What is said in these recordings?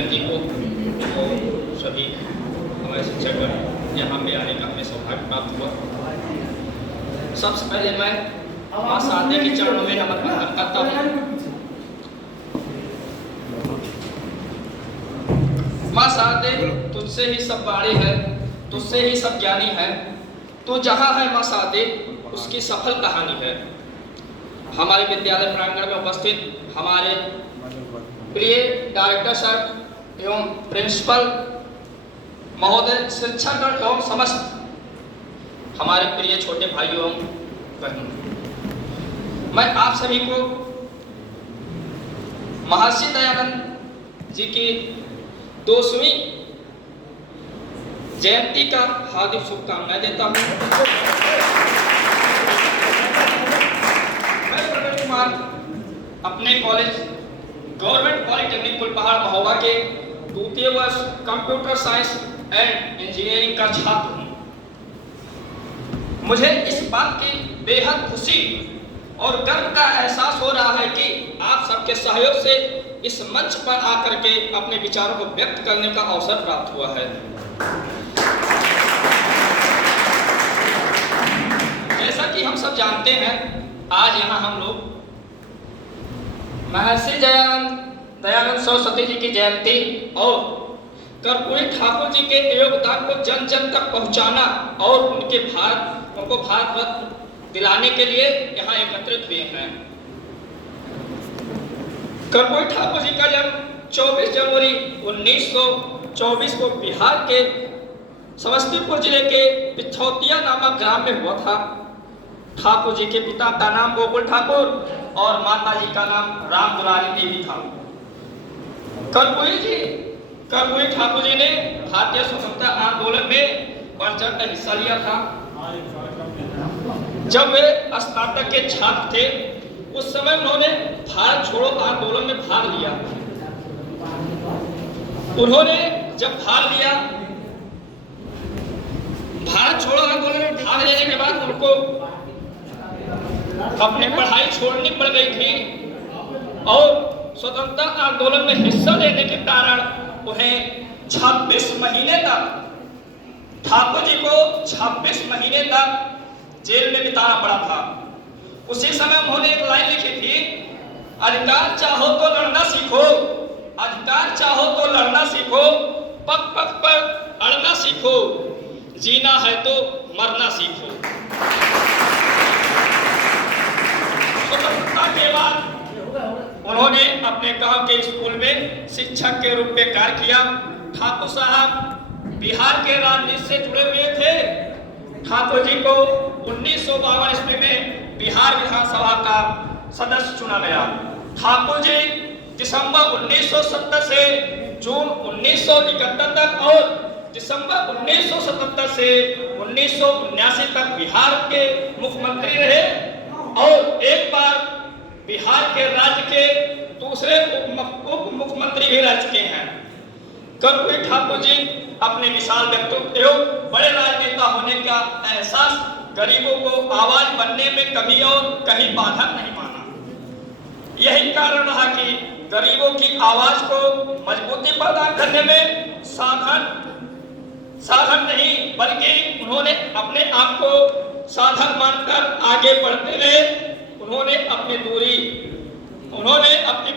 जैन जी को और सभी हमारे शिक्षक यहाँ पे आने का हमें सौभाग्य प्राप्त हुआ। सबसे पहले मैं माँ शारदे के चरणों में नमन करता हूँ। माँ शारदे, तुझसे ही सब बाणी है, तुझसे ही सब ज्ञानी है। तू जहाँ है माँ शारदे, उसकी सफल कहानी है। हमारे विद्यालय प्रांगण में उपस्थित हमारे प्रिय डायरेक्टर सर एवं प्रिंसिपल महोदय, शिक्षकगण एवं समस्त हमारे प्रिय छोटे भाइयों एवं बहनों, मैं आप सभी को महर्षि दयानंद जी की 200वीं जयंती का हार्दिक शुभकामनाएं देता हूँ। मैं प्रवीण कुमार अपने कॉलेज गवर्नमेंट पॉलिटेक्निक फुलपहाड़ महोबा के 2य वर्ष कंप्यूटर साइंस एंड इंजीनियरिंग का छात्र हूँ। मुझे इस बात की बेहद खुशी और गर्व का एहसास हो रहा है कि आप सबके सहयोग से इस मंच पर आकर के अपने विचारों को व्यक्त करने का अवसर प्राप्त हुआ है। जैसा कि हम सब जानते हैं, आज यहाँ हम लोग महर्षि दयानंद सरस्वती जी की जयंती और कर्पूरी ठाकुर जी के योगदान को जन जन तक पहुंचाना और उनको भारत रत्न दिलाने के लिए यहाँ एकत्रित हुए हैं। कर्पूरी ठाकुर जी का जन्म 24 जनवरी 1924 को बिहार के समस्तीपुर जिले के पिछौतिया नामक ग्राम में हुआ था। ठाकुर जी के पिता का नाम गोकुल ठाकुर और माता जी का नाम राम दुलारी देवी था। कर्पूरी ठाकुर जी ने भारतीय स्वतंत्रता आंदोलन में बढ़-चढ़ हिस्सा लिया था। जब वे स्नातक के छात्र थे, उस समय उन्होंने भारत छोड़ो आंदोलन में भाग लिया। उन्होंने जब भाग लिया, भारत छोड़ो आंदोलन में भाग लेने के बाद उनको अपनी पढ़ाई छोड़नी पड़ गई थी और स्वतंत्रता आंदोलन में हिस्सा लेने के कारण उन्हें 26 महीने तक, ठाकुर जी को 26 महीने तक जेल में बिताना पड़ा था। उसी समय उन्होंने एक लाइन लिखी थी, अधिकार चाहो तो लड़ना सीखो, अधिकार चाहो तो लड़ना सीखो, पग पग पर अड़ना सीखो, जीना है तो मरना सीखो। स्वतंत्रता के बाद उन्होंने अपने गांव के स्कूल में शिक्षक के रूप में कार्य किया। ठाकुर साहब बिहार के राजनीति से जुड़े हुए थे। ठाकुर जी को 1952 ईस्वी में बिहार विधानसभा का सदस्य चुना गया। ठाकुर जी दिसंबर 1970 से जून 1971 तक और दिसंबर 1977 से 1979 तक बिहार के मुख्यमंत्री रहे और एक बार बिहार के राज्य के दूसरे उप मुख्यमंत्री भी रह चुके हैं। कर्पूरी ठाकुर जी अपने विशाल व्यक्तित्व एवं बड़े राजनेता होने का एहसास गरीबों को आवाज बनने में कभी और कहीं बाधक नहीं माना। यही कारण रहा कि गरीबों की आवाज को मजबूती प्रदान करने में साधन नहीं, बल्कि उन्होंने अपने आप को साधन मानकर आगे बढ़ते रहे। उन्होंने अपनी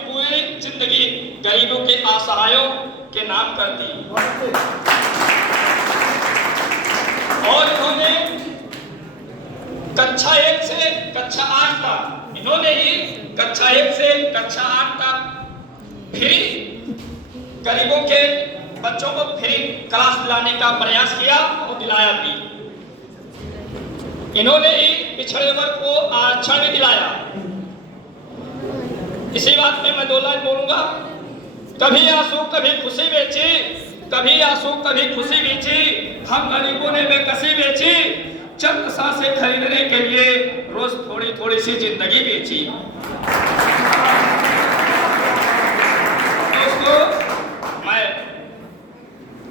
पूरी जिंदगी गरीबों के असहायों के नाम कर दी और इन्होंने कक्षा 1 से कक्षा 8 तक, इन्होंने ही कक्षा 1 से कक्षा 8 तक फ्री गरीबों के बच्चों को फ्री क्लास दिलाने का प्रयास किया और दिलाया भी। इन्होंने ही पिछड़े वर्ग को आरक्षण भी दिलाया। इसी बात में मैं 2 लाइन बोलूंगा। कभी आंसू कभी खुशी बेची, कभी आंसू कभी खुशी बेची, हम गरीबों ने बेकसी बेची, चंद सांसें खरीदने के लिए रोज थोड़ी थोड़ी सी जिंदगी बेची। दोस्तों, मैं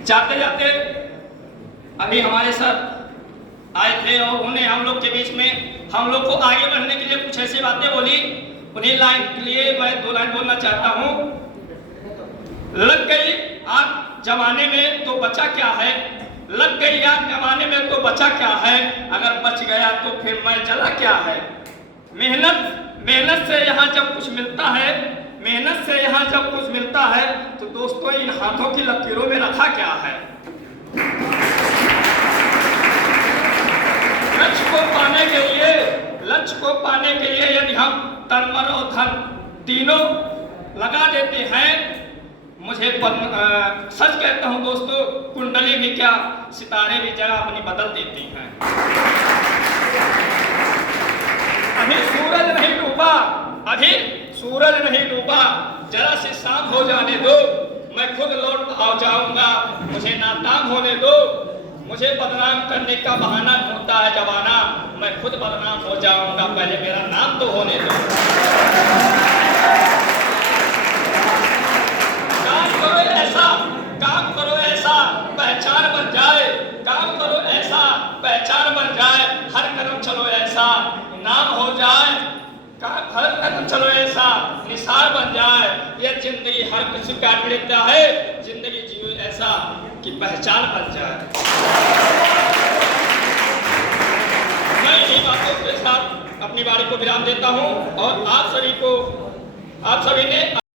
जाते जाते अभी हमारे साथ आए थे और उन्हें हम लोग के बीच में हम लोग को आगे बढ़ने के लिए कुछ ऐसी बातें बोली। उन्हीं लाइन के लिए मैं 2 लाइन बोलना चाहता हूँ। लग गई आग जमाने में तो बचा क्या है, लग गई आग जमाने में तो बचा क्या है, अगर बच गया तो फिर मैं जला क्या है। मेहनत से यहाँ जब कुछ मिलता है, मेहनत से यहाँ जब कुछ मिलता है तो दोस्तों इन हाथों की लकीरों में रखा क्या है। लक्ष्य को पाने के लिए यदि हम तन मन और धन तीनों लगा देते हैं, मुझे सच कहता हूं दोस्तों, कुंडली भी क्या सितारे भी जगह अपनी बदल देती हैं। अभी सूरज नहीं डूबा, अभी सूरज नहीं डूबा, जरा से शाम हो जाने दो, मैं खुद लौट आ जाऊंगा, मुझे नाकाम होने दो। मुझे बदनाम करने का बहाना ढूंढता है जमाना, मैं खुद बदनाम हो जाऊंगा, पहले मेरा नाम तो होने दो। काम करो ऐसा पहचान बन जाए, काम करो ऐसा पहचान बन जाए, हर कदम चलो ऐसा नाम हो जाए, हर कदम चलो ऐसा निसार बन जाए। यह जिंदगी हर किसी का लेता है, जिंदगी जियो ऐसा कि पहचान बन जाए। मैं इन्हीं बातों के साथ अपनी बारी को विराम देता हूं और आप सभी ने